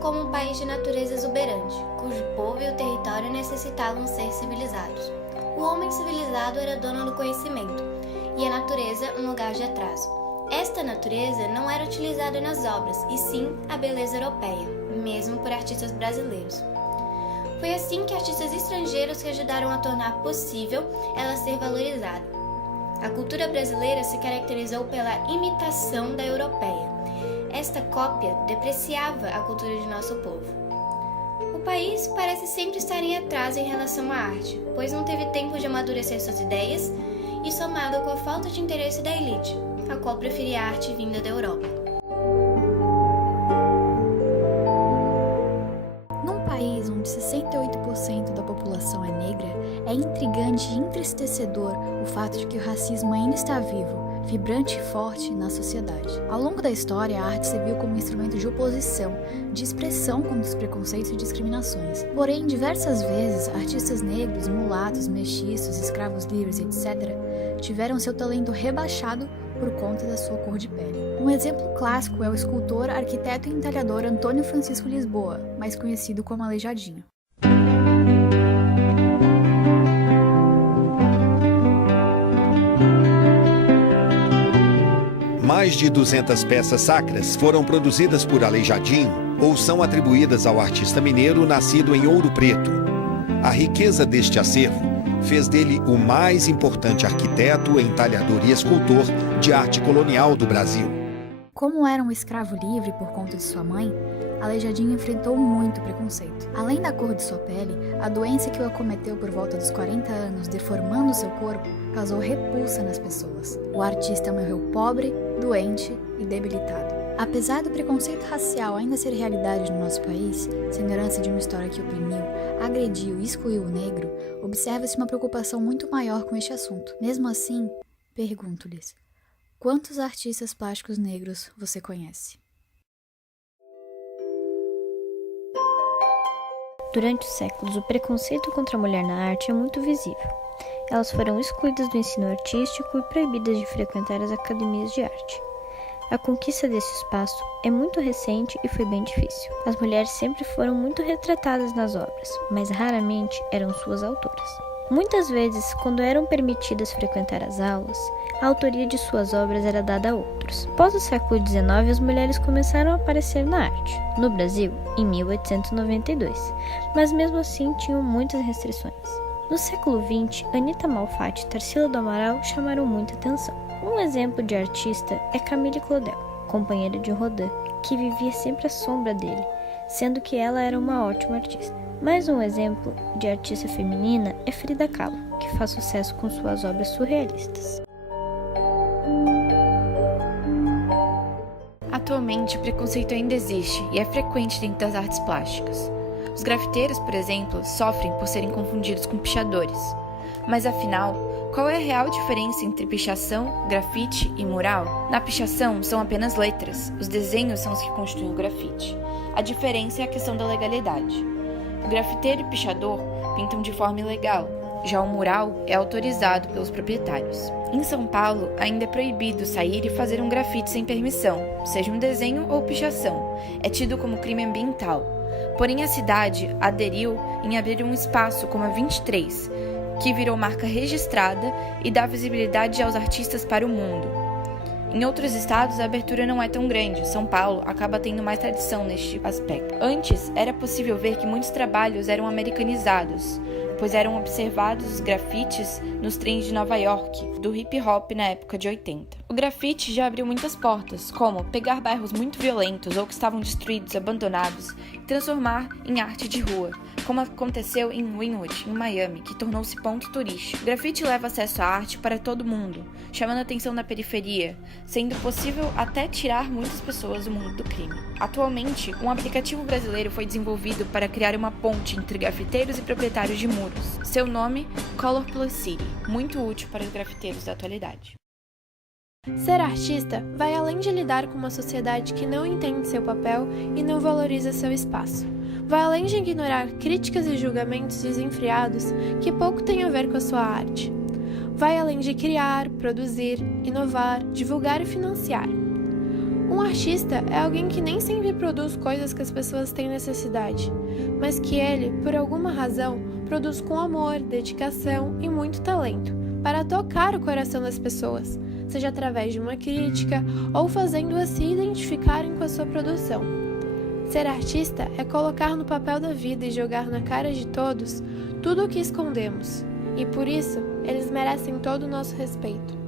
como um país de natureza exuberante, cujo povo e o território necessitavam ser civilizados. O homem civilizado era dono do conhecimento, e a natureza um lugar de atraso. Esta natureza não era utilizada nas obras, e sim a beleza europeia, mesmo por artistas brasileiros. Foi assim que artistas estrangeiros que ajudaram a tornar possível ela ser valorizada. A cultura brasileira se caracterizou pela imitação da europeia. Esta cópia depreciava a cultura de nosso povo. O país parece sempre estar em atraso em relação à arte, pois não teve tempo de amadurecer suas ideias e somado com a falta de interesse da elite, a qual preferia a arte vinda da Europa. Num país onde 68% da população é negra, é intrigante e entristecedor o fato de que o racismo ainda está vivo, vibrante e forte na sociedade. Ao longo da história, a arte se viu como um instrumento de oposição, de expressão contra os preconceitos e discriminações. Porém, diversas vezes, artistas negros, mulatos, mestiços, escravos livres, etc., tiveram seu talento rebaixado por conta da sua cor de pele. Um exemplo clássico é o escultor, arquiteto e entalhador Antônio Francisco Lisboa, mais conhecido como Aleijadinho. Mais de 200 peças sacras foram produzidas por Aleijadinho ou são atribuídas ao artista mineiro nascido em Ouro Preto. A riqueza deste acervo fez dele o mais importante arquiteto, entalhador e escultor de arte colonial do Brasil. Como era um escravo livre por conta de sua mãe, Aleijadinho enfrentou muito preconceito. Além da cor de sua pele, a doença que o acometeu por volta dos 40 anos, deformando seu corpo, causou repulsa nas pessoas. O artista morreu pobre, doente e debilitado. Apesar do preconceito racial ainda ser realidade no nosso país, sendo herança de uma história que oprimiu, agrediu e excluiu o negro, observa-se uma preocupação muito maior com este assunto. Mesmo assim, pergunto-lhes: quantos artistas plásticos negros você conhece? Durante os séculos, o preconceito contra a mulher na arte é muito visível. Elas foram excluídas do ensino artístico e proibidas de frequentar as academias de arte. A conquista desse espaço é muito recente e foi bem difícil. As mulheres sempre foram muito retratadas nas obras, mas raramente eram suas autoras. Muitas vezes, quando eram permitidas frequentar as aulas, a autoria de suas obras era dada a outros. Após o século XIX, as mulheres começaram a aparecer na arte, no Brasil, em 1892, mas mesmo assim tinham muitas restrições. No século XX, Anita Malfatti e Tarsila do Amaral chamaram muita atenção. Um exemplo de artista é Camille Claudel, companheira de Rodin, que vivia sempre à sombra dele, sendo que ela era uma ótima artista. Mais um exemplo de artista feminina é Frida Kahlo, que faz sucesso com suas obras surrealistas. Atualmente, o preconceito ainda existe e é frequente dentro das artes plásticas. Os grafiteiros, por exemplo, sofrem por serem confundidos com pichadores. Mas afinal, qual é a real diferença entre pichação, grafite e mural? Na pichação são apenas letras, os desenhos são os que constituem o grafite. A diferença é a questão da legalidade. O grafiteiro e pichador pintam de forma ilegal, já o mural é autorizado pelos proprietários. Em São Paulo, ainda é proibido sair e fazer um grafite sem permissão, seja um desenho ou pichação. É tido como crime ambiental. Porém, a cidade aderiu em abrir um espaço como a 23, que virou marca registrada e dá visibilidade aos artistas para o mundo. Em outros estados, a abertura não é tão grande. São Paulo acaba tendo mais tradição neste aspecto. Antes, era possível ver que muitos trabalhos eram americanizados, pois eram observados os grafites nos trens de Nova York, do hip hop na época de 80. O grafite já abriu muitas portas, como pegar bairros muito violentos ou que estavam destruídos, abandonados, e transformar em arte de rua, como aconteceu em Wynwood, em Miami, que tornou-se ponto turístico. O grafite leva acesso à arte para todo mundo, chamando a atenção da periferia, sendo possível até tirar muitas pessoas do mundo do crime. Atualmente, um aplicativo brasileiro foi desenvolvido para criar uma ponte entre grafiteiros e proprietários de muros. Seu nome, Color Plus City, muito útil para os grafiteiros da atualidade. Ser artista vai além de lidar com uma sociedade que não entende seu papel e não valoriza seu espaço. Vai além de ignorar críticas e julgamentos desenfreados que pouco têm a ver com a sua arte. Vai além de criar, produzir, inovar, divulgar e financiar. Um artista é alguém que nem sempre produz coisas que as pessoas têm necessidade, mas que ele, por alguma razão, produz com amor, dedicação e muito talento, para tocar o coração das pessoas, seja através de uma crítica ou fazendo-as se identificarem com a sua produção. Ser artista é colocar no papel da vida e jogar na cara de todos tudo o que escondemos, e por isso eles merecem todo o nosso respeito.